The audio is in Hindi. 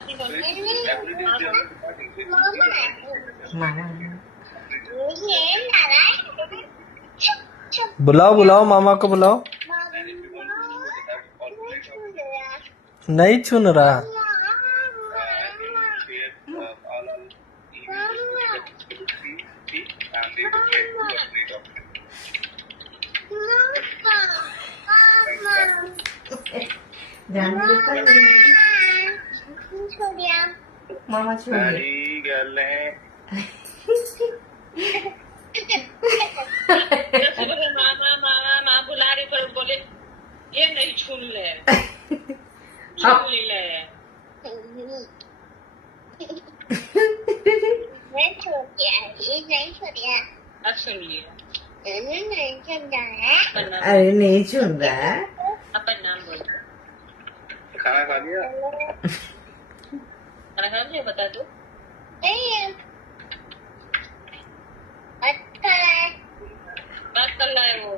मामा बुलाओ बुलाओ मामा को बुलाओ। नहीं चुन रहा। मामा छोड़ मामा बुला रही पर बोले ये नहीं छून ले छून ले नहीं छोड़ दिया अब सुन लिया नहीं सुन रहा है। अरे नहीं सुन रहा है। अपन नाम बोल खाना खा लिया? खाना खा लिया बता दो। नहीं अच्छा है बात कर रहा है वो